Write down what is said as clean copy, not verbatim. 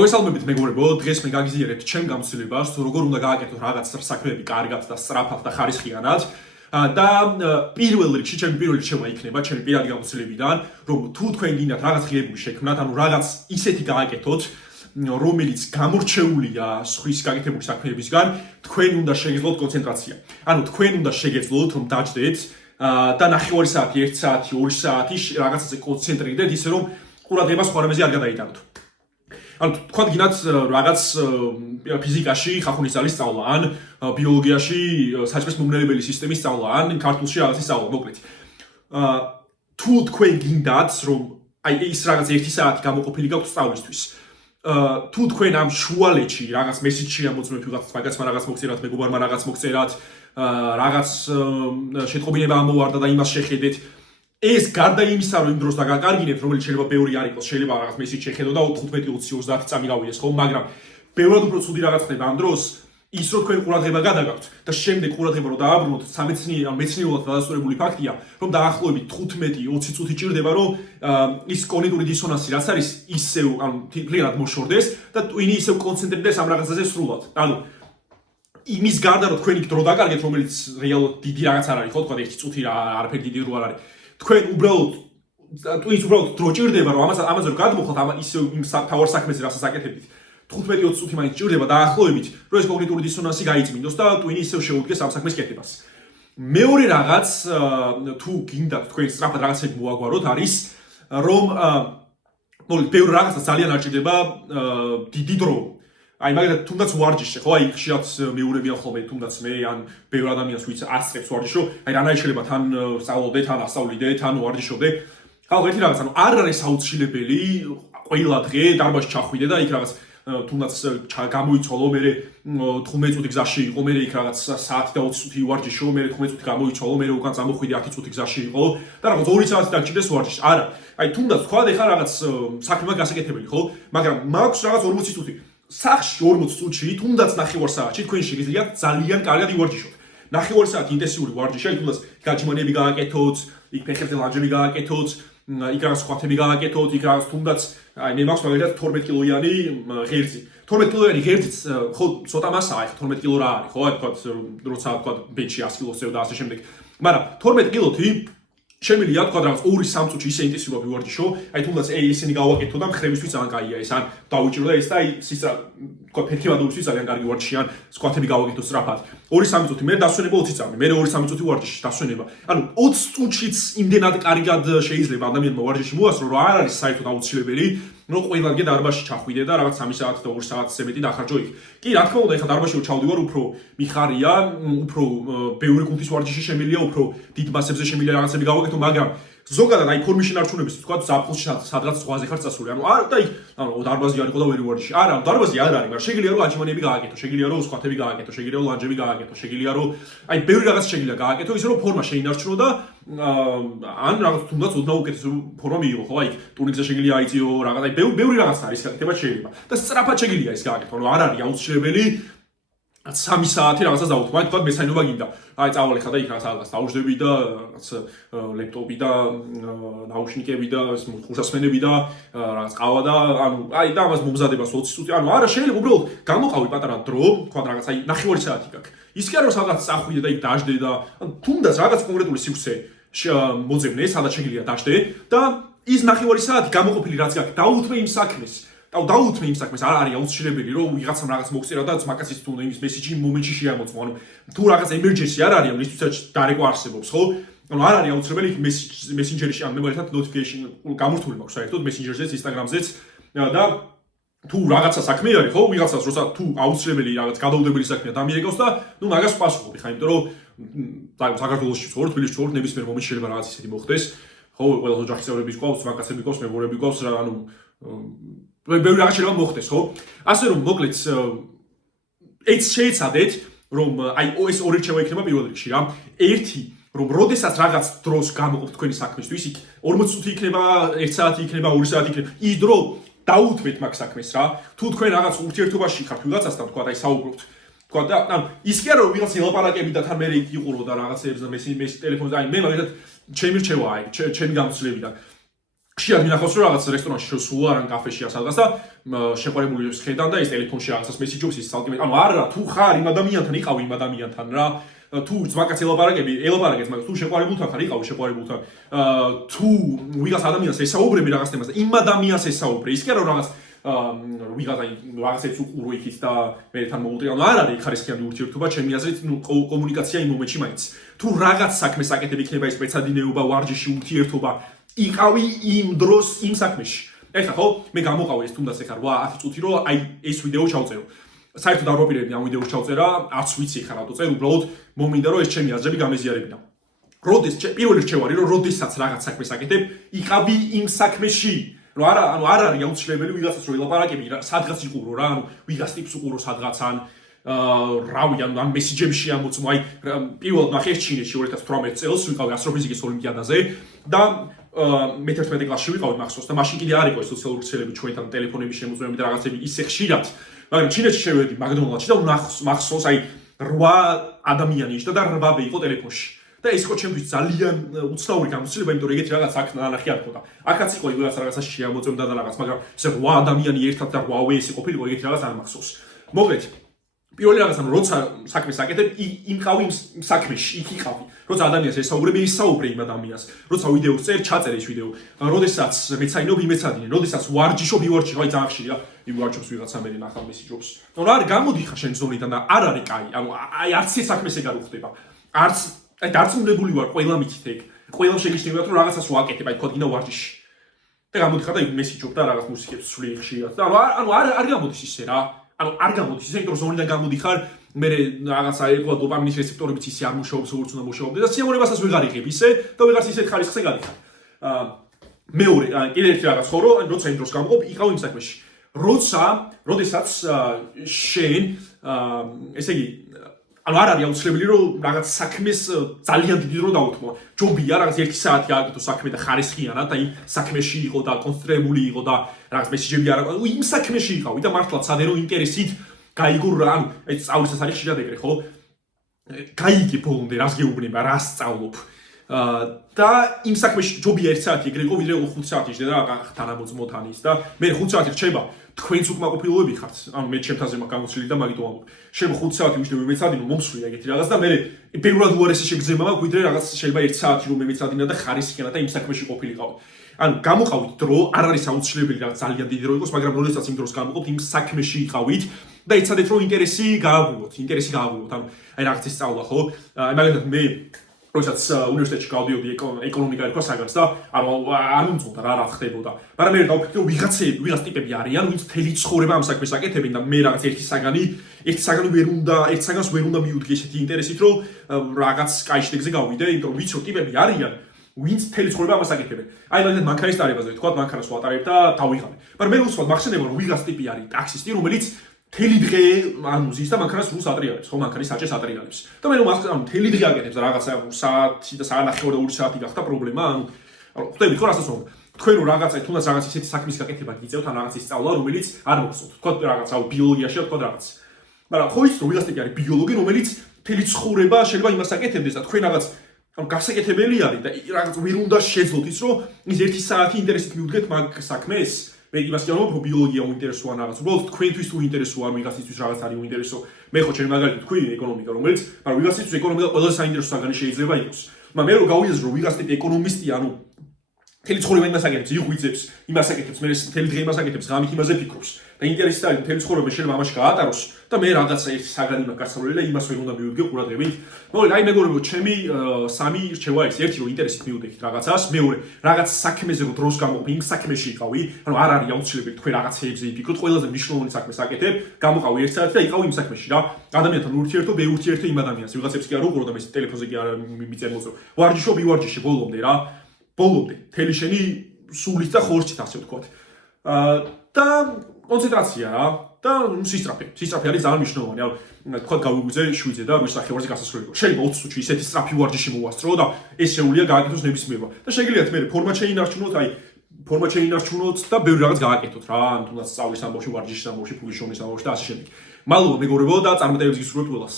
მოგესალმებით მეგობრებო, დღეს მე გაგიზიარებთ ჩემ გამოცდილებას, როგორ უნდა გააკეთოთ რაღაც საქმეები კარგად და სწრაფად და ხარისხიანად. და პირველ რიგში ჩემი პირველი რჩევა იქნება ჩემი პირადი გამოცდილებიდან, რომ თუ თქვენ გინდათ რაღაც ღირებული შექმნათ, ანუ რაღაც ისეთი გააკეთოთ, რომელიც გამორჩეულია სხვის გაკეთებული საქმეებისგან, თქვენ უნდა შეგეძლოთ კონცენტრაცია. ანუ თქვენ უნდა შეგეძლოთ რომ დაждდეთ და ნახევარი საათი, 1 საათი, 2 საათი რაღაცაზე კონცენტრირდეთ, ისე რომ ყურადღება სხვა რამეზე არ გადაიტანოთ. ანუ თქვა გინდათ რაღაც ფიზიკაში ხახუნის ძალის სწავლა, ან ბიოლოგიაში საჭმლის მომნელებელი სისტემის სწავლა, ან ქართულში რაღაცის სწავლა, მოკლედ. თუ თქვენ გინდათ რომ აი ის რაღაც 1 საათი გამოყოფილი გაქვთ სწავლისთვის, თუ თქვენ ამ შუალედში რაღაც მესიჯი ამოწმებთ ვიღაცას, მაგაცმა რაღაც მოგწერათ, მეგობარმა რაღაც მოგწერათ, რაღაც შეტყობინება ამოვარდა და იმას შეხედეთ. ეს გარდა იმისა, რომ იმ დროს დაგაკარგინებთ, რომელიც შეიძლება ბევრი არ იყოს, შეიძლება რაღაც მესიჯი შეხედო და 15, 20, 30 წამი გავიდეს, ხო, მაგრამ ბევრად უფრო ცუდი რაღაც ხდება ამ დროს, ის რომ თქვენ ყურადღება გადაგაქვთ და შემდეგ ყურადღება რომ დააბრუნოთ, მეცნიერულად დადასტურებული ფაქტია, რომ დაახლოებით 15-20 წუთი ჭირდება, რომ ის კოგნიტური დისონანსი რაც არის, ისევ ანუ თლიანად მოშორდეს და ტვინი ისევ კონცენტრირდეს ამ რაღაცაზე სრულად. ანუ იმის გარდა რომ თქვენი დრო დაკარგეთ, რომელიც რეალურად დიდი რაღაც არ არის, ხო, თქვა 1 წუთი არაფერი დიდი დრო არ არის. თქვენ უბრალოდ ტვინს უბრალოდ დრო ჭირდება, რომ ამაზე რომ გადმოხოთ, ისევ იმ თავარ საქმეზე რასაც აკეთებდით. 15-20 წუთი მაინც ჭირდება დაახლოებით, რომ ეს კოგნიტური დისონანსი გაიწმინდოს და ტვინი ისევ შეუდგეს ამ საქმის კეთებას. მეორე რაღაც, თუ გინდათ თქვენ სწრაფად რაღაცები მოაგვაროთ, არის რომ ბევრი რაღაცა ძალიან არ ჭირდება დიდი დრო. აი მაგალითად თუნდაც ვარჯიშზე, ხო, აი ხშირად მეურებიან ხოლმე თუნდაც მე ან ბევრ ადამიანს ვიც ასწრებს ვარჯიშო, აი რანაირ შეიძლება თან სწავლობდე, თან ასწავლიდე, თან ვარჯიშობდე. ხალხ ერთი რაღაც, ანუ არ არის აუცილებელი ყველა დღე დარბაზში ჩახვიდე და იქ რაღაც თუნდაც გამოიცვალო, მე 15 წუთი გზაში იყო, მე იქ რაღაც საათი და 20 წუთი ვარჯიშო, მე 15 წუთი გამოიცვალო, მე უკან წამოხვიდე 10 წუთი გზაში იყო და რაღაც 2 საათი დაჭირდეს ვარჯიშს. არა, აი თუნდაც თქვა ეხლა რაღაც საქმე გასაკეთებელი, ხო? მაგრამ მაქვს რაღაც 40 წუთი. სახში 40 წუთში, თუნდაც ნახევარ საათში თქვენ შეგიძლიათ ძალიან კარგად ივარჯიშოთ. ნახევარ საათი ინტენსიური ვარჯიში, აი თუნდაც გაჯმანები გააკეთოთ, იქ ფეხებზე ლანჯები გააკეთოთ, იქ რაღაც სკვათები გააკეთოთ, იქ რაღაც თუნდაც აი მე მაქვს მაგალითად 12 კილოიანი ღერძი. 12 კილოიანი ღერძიც ხო ცოტა მასაა, ახლა 12 კილო რა არის, ხო? აი თქვა როცა თქვა ბენჩი 100 კილოს წევ და ასე შემდეგ. მაგრამ 12 კილოთი შემიძლია თქვა რაღაც 2-3 წუთში ისე ინტენსიურად ვივარჯიშო, აი თუნდაც ისინი გავაკეთო და მხრებისთვის ძალიან კაია ეს, ან დავიჭირო და ეს და აი სისრა თქვა ფერქებადობისთვის ძალიან კარგი ვარჯიში, ან სკვათები გავაკეთო სწრაფად. 2-3 წუთი, მე დასვენება 20 წამი, მე 2-3 წუთი ვარჯიში დასვენება. ანუ 20 წუთშიც იმდენად კარგად შეიძლება ადამიანმა ვარჯიში მოასწრო, რომ არ არის საერთოდ აუცილებელი, რომ ყველანგე დარბაზში ჩახვიდე და რაღაც 3 საათი და 2 საათზე მეტი დახარჯო იქ. კი, რა თქმა უნდა, ეხლა დარბაზში რომ ჩავდივარ, უფრო მიხარია, უფრო ბევრი კუნთის ვარჯიში შემიძლია, უფრო დიდ მასებზე შემიძლია რაღაცები გავაკეთო, მაგრამ ზოგადად აი ფორმის შენარჩუნების თქვა ზაფხულში სადღაც ზღვაზე ხარ წასული. ანუ არ და იქ ანუ დარბაზი არ იყო და ვერ ვარჯიში. არა, დარბაზი არ არის, მაგრამ შეგიძლია რომ აჯმანები გააკეთო, შეგიძლია რომ სკვათები გააკეთო, შეგიძლია რომ ლანჯები გააკეთო, შეგიძლია რომ აი ბევრი რაღაც შეგიძლია გააკეთო, ისე რომ ფორმა შეინარჩუნო და ან რაღაც თუნდაც ოდნავ უკეთეს ფორმა მიიღო, ხო? აი ტურნირზე შეგიძლია აიწიო რაღაც, აი ბევრი რაღაც არის გაკეთება შეიძლება. და სწრაფად შეგიძლია ის გააკეთო, რომ არ არის აუცილებელი 3 საათი რაღაცას დავუთხო, მაგ თქვა მეცაინობა გინდა. აი წავალ ხა და იქ რაღაც დავუჯდები და რაღაც ლეპტოპი და ნაუშნიკები და ხურსასმენები და რაღაც ყავა და ანუ აი და ამას მომზადებას 20 წუთი. ანუ არა შეიძლება უბრალოდ გამოყავი პატარა დრო, თქვა რაღაც აი ნახევარი საათი გაქვს. ის კი არა რომ სადღაც წახვიდე და იქ დაждდე და ანუ თუნდაც რაღაც კონკრეტული სივრცე მოძებნე, სადაც შეგიძლია დაждდე და ის ნახევარი საათი გამოყოფილი რაც გაქვს, დაუთმე იმ საქმეს. დაუთმე იმ საქმეს, არ არის აუცილებელი რომ ვიღაცამ რაღაც მოგწერა და მაგას ის თუნდა იმის მესიჯი მომენტში შეამოწმო. ანუ თუ რაღაც ემერჯენსი არ არის, ანუ ისთვისაც დარეკვა არსებობს, ხო? ანუ არ არის აუცილებელი იქ მესენჯერში ან მეგობრებთან notification გამორთული მაქვს საერთოდ მესენჯერზეც, Instagram-ზეც და თუ რაღაცა საქმე არის, ხო? ვიღაცას როცა თუ აუცილებელი რაღაც გადაუდებელი საქმეა დამირეკავს და ნუ მაგას პასუხობი, ხა, იმიტომ რომ საქართველოში ვცხოვრ, თბილისში ვცხოვრ, ნებისმიერ მომენტში შეიძლება რაღაც ისეთი მოხდეს, ხო? ყველა ოჯახის წევრები გვყავს, მაგასები გვყავს, მეგობრები გვყავს, ანუ ბევრი რაღაც შეიძლება მოხდეს, ხო? ასე რომ მოკლედ ეს შეეცადეთ, რომ აი ეს ორი რჩევა იქნება პირველ რიგში რა. ერთი, რომ როდესაც რაღაც დროს გამოყოფთ თქვენი საქმისთვის, იქ 40 წუთი იქნება, 1 საათი იქნება, 2 საათი იქნება, ის დრო დაუთმეთ მაგ საქმეს რა. თუ თქვენ რაღაც ურთიერთობაში ხართ ვიღაცასთან, თქვა და აი საუბრობთ, თქვა და ანუ ის კი არა რომ ვიღაც ელაპარაკები და თან მე იყურო და რაღაცებს და მესი ტელეფონზე, აი მე მაგალითად ჩემი რჩევაა, ჩემი გამოცდილებიდან ხშირად მინახავს რომ რაღაც რესტორანში შევსულ ან კაფეში სადღაც და შეყვარებული ხედავ და ეს ტელეფონში რაღაცას მესიჯობს ის ცალკე ანუ არა თუ ხარ იმ ადამიანთან იყავი იმ ადამიანთან რა თუ ძმაკაც ელაპარაკებს მაგრამ თუ შეყვარებულთან ხარ იყავი შეყვარებულთან თუ ვიღაც ადამიანს ესაუბრები რაღაც თემაზე იმ ადამიანს ესაუბრე ის კი არა რაღაც ვიღაცებს უყურო იქით და მე თან მოუწია ანუ არ არის ხარისხიანი ურთიერთობა ჩემი აზრით კომუნიკაცია იმ მომენტში მაინც თუ რაღაც საქმეს აკეთებ იქნება ის მეცადინეობა ვარჯიში ურთიერთობა იყავი იმ დროს იმ საქმეში ეხლა ხო მე გამოყავი ეს თუნდაც ეხლა 8-10 წუთი რომ აი ეს ვიდეო ჩავწერო საერთოდ არ ვაპირებდი ამ ვიდეოს ჩავწერა არც ვიცი ხარ ავტო წერ უბრალოდ მომინდა რომ ეს ჩემი აზრები გამეზიარებინა როდეს პირველი რჩევარი რომ როდესაც რაღაც საქმეს აკეთებ იყავი იმ საქმეში რომ არა ანუ არ არის აუცილებელი ვიღაცას რო ელაპარაკები სადღაც იყურო რა ანუ ვიღაც ტიპს უყურო სადღაც ან რავი ან მესიჯებში ამოწმო აი პირველად ნახე ჩინეთში 2018 წელს ვიყავი ასტროფიზიკის ოლიმპიადაზე და მე 11 კლასში ვიყავი მახსოვს და მაშინ კიდე არ იყო ეს სოციალური ქსელები ჩვენთან ტელეფონების შემოწმებები და რაღაცები ისე ხშირად მაგრამ ჩინეთში შევედი მაგდონალდში და მახსოვს აი 8 ადამიანი იჯდა და 8 იყო ტელეფონში და ეს იყო ჩემთვის ძალიან უცნაური გამოცდილება იმიტომ რომ ეგეთი რაღაც აქ ნანახი არ ხოდა აქაც იყო რაღაცას შეამოწმდა და რაღაც მაგრამ ესე 8 ადამიანი ერთად და 8 ეს ყოფილიყო ეგეთი რაღაც არ მახსოვს მოკლედ პირველი რაღაც ანუ როცა საქმეს აკეთებ იმყავი საქმეში იქ იყავი როცა ადამიანს ესაუბრები ისაუბრე იმ ადამიანს როცა ვიდეოს წერ ჩაწერე ეს ვიდეო როდესაც მეცაინობ იმეცადინე როდესაც ვარჯიშობ ივარჯიშობ აი ძალიან ხშირია ივარჯიშობს ვიღაცა მე ნახავ მესიჯობს ანუ არ გამოდიხარ შენ ზონიდან და არ არის კაი ანუ აი არც ეს საქმეს ეგ არ უხდება არც აი დარწმუნებული ვარ ყველა მითით ეგ ყველა შეგიშნებათ რომ რაღაცას ვაკეთებ აი თქო გინდა ვარჯიში და გამოდიხარ და მესიჯობ და რაღაც მუსიკებს ვსვლი ხშირად და ანუ არ გამოდის ისე რა ანუ არ გამოდის ისე იმიტომ რომ ზონიდან გამოდიხარ მე რაღაცა ერქვა დოპამინის რეცეპტორებიც ისე არ მუშაობს როგორც უნდა მუშაობდეს და სიამოვნებასაც ვეღარ იღებ ისე და ვეღარ ისეთ ხარისხზე გადიხარ მეორე კიდე ერთი რაღაც ხო რომ როცა იმ დროს გამყოფ იყავ იმ საქმეში როდესაც შენ ესე იგი ანუ არ არის აუცილებელი რომ რაღაც საქმეს ძალიან დიდი დრო დაუთმო ჯობია რაღაც 1 საათი ააკეთო საქმე და ხარისხიანად და იმ საქმეში იყო და კონცენტრირებული იყო და რაღაც მესიჯები არ აყვა იმ საქმეში იყავი და მართლა ცადე რომ ინტერესით გაიგო რა ანუ აი სწავლის არის ხშირად ეგრე ხო გაიგე ბოლომდე რას გეუბნება რას სწავლობ და იმ საქმეში ჯობია 1 საათი ეგრე იყო ვიდრე 5 საათი ჟე და თანამოწმოთან ის და მე 5 საათი რჩება თქვენც უკმაყოფილოები ხართ ანუ მე ჩემთანზე მაგ გამოცილი და მაგით ვამბობ შეიძლება 5 საათი ვიждები მეცადინო მომსვლია ეგეთი რაღაც და მე ბევრად უარესი შეგრძნება მაქვს ვიდრე რაღაც შეიძლება 1 საათი რომ მეცადინა და ხარისხიანად და იმ საქმეში ყოფილიყავ ანუ გამოყავით დრო არ არის აუცილებელი რაღაც ძალიან დიდი დრო იყოს მაგრამ როდესაც იმ დროს გამოყოფთ იმ საქმეში იყავით და იცადეთ რომ ინტერესი გააღვივოთ ანუ აი რაღაცის სწავლა ხო აი მაგალითად მე როდესაც უნივერსიტეტში გავდიოდი ეკონომიკა ერქვა საგანს და არ მომწონდა რა ხდებოდა მაგრამ მე დავფიქრე ვიღაც ტიპები არიან ვინც მთელი ცხოვრება ამ საქმეს აკეთებენ და მე რაღაც ერთი საგანი ერთ საგანს ვერ უნდა მივუდგე ესეთი ინტერესით რომ რაღაც კაი შედეგზე გავიდე იმიტომ რომ ვიცი რომ ტიპები არიან ვინც მთელი ცხოვრება ამას აკეთებენ აი მაგალითად მანქანის ტარებაზე ვთქვა მანქანას ვატარებ და დავიღალე მაგრამ მე უცბად მახსენდება რომ ვიღაც ტიპი არის ტაქსისტი რომელიც მთელი დღე ანუ ზის და მანქანას რუს ატრიალებს ხო მანქანის საჭეს ატრიალებს და მე რომ ანუ მთელი დღე აკეთებს რაღაცა საათი და საათი და 2 საათი გახდა პრობლემა ანუ ხვდებით ხო რასაც ვამბობ თქვენ რომ რაღაცა თუნდაც რაღაც ისეთი საქმის გაკეთება გიწევთ ან რაღაც ისწავლა რომელიც არ მოგწონთ თქვა რაღაცა ბიოლოგიაში თქვა რაღაც მაგრამ ხო ის რომ ვიღაც ტიპი არის ბიოლოგი რომელიც მთელი ცხოვრება შეიძლება იმას აკეთებდეს და თქვენ რაღაც ანუ გასაკეთებელი არის და რაღაც ვერ უნდა შეძლოთ ის რომ ის 1 საათი ინტერესით მიუდგეთ მაგ საქმეს მე იმას ვამბობ რომ ბიოლოგია უინტერესოა რაღაც უბრალოდ თქვენთვის თუ ინტერესოა არ ვიღაცისთვის რაღაც არის უინტერესო მე ხო ჩემი მაგალითად თქვი ეკონომიკა რომელიც მაგრამ ვიღაცისთვის ეკონომიკა ყველაზე საინტერესო საგანი შეიძლება იყოს მაგრამ მე რო გავიაზრო რომ ვიღაც ტიპი ეკონომისტი ანუ მთელი ცხოვრება იმას აკეთებს იღვიძებს იმას აკეთებს მე მთელი დღე იმას აკეთებს ღამით იმაზე ფიქრობს და ინტერესით არის მთელი ცხოვრება შეიძლება ამაში გაატაროს და მე რაღაცა ერთი საგანი მაქვს გასავლელი და იმას ვერ უნდა მივუდგე ყურადღებით მოკლედ აი მეგობრებო ჩემი 3 რჩევა ის ერთი რომ ინტერესით მივუდგეთ რაღაცას მეორე რაღაც საქმეზე რომ დროს გამოვყი იმ საქმეში იყავი ანუ არ არის აუცილებელი თქვენ რაღაცეებზე იფიქროთ ყველაზე მნიშვნელოვანი საქმეს აკეთებ გამოყავი 1 საათი და იყავი იმ საქმეში რა ადამიანთან ურთიერთობ ურთიერთო იმ ადამიანს ვიღაცებს კი არ უყურო და მე ტელეფონზე კი არ მიწერ მოწევ ვარჯიშობ ივარჯიშე ბოლომდე რა ბოლომდე მთელი შენი სულით და ხორცით ასე ვთქვათ და კონცენტრაცია რა და სისწრაფე არის ძალიან მნიშვნელოვანი ანუ თქვა გავიგვიძე შვიდზე და რუსი სახევარზე გასასვლელი იყო შეიძლება 20 წუთში ისეთი სწრაფი ვარჯიში მოვასწრო და ეს შეუძლია გააკეთოს ნებისმიერმა და შეგიძლიათ მე ფორმა შეინარჩუნოთ და ბევრი რაღაც გააკეთოთ რა ან თუნდაც სწავლის ამბავში ვარჯიშის ამბავში ფულის შოვნის ამბავში და ასე შემდეგ მადლობა მეგობრებო და წარმატებებს გისურვებთ ყველას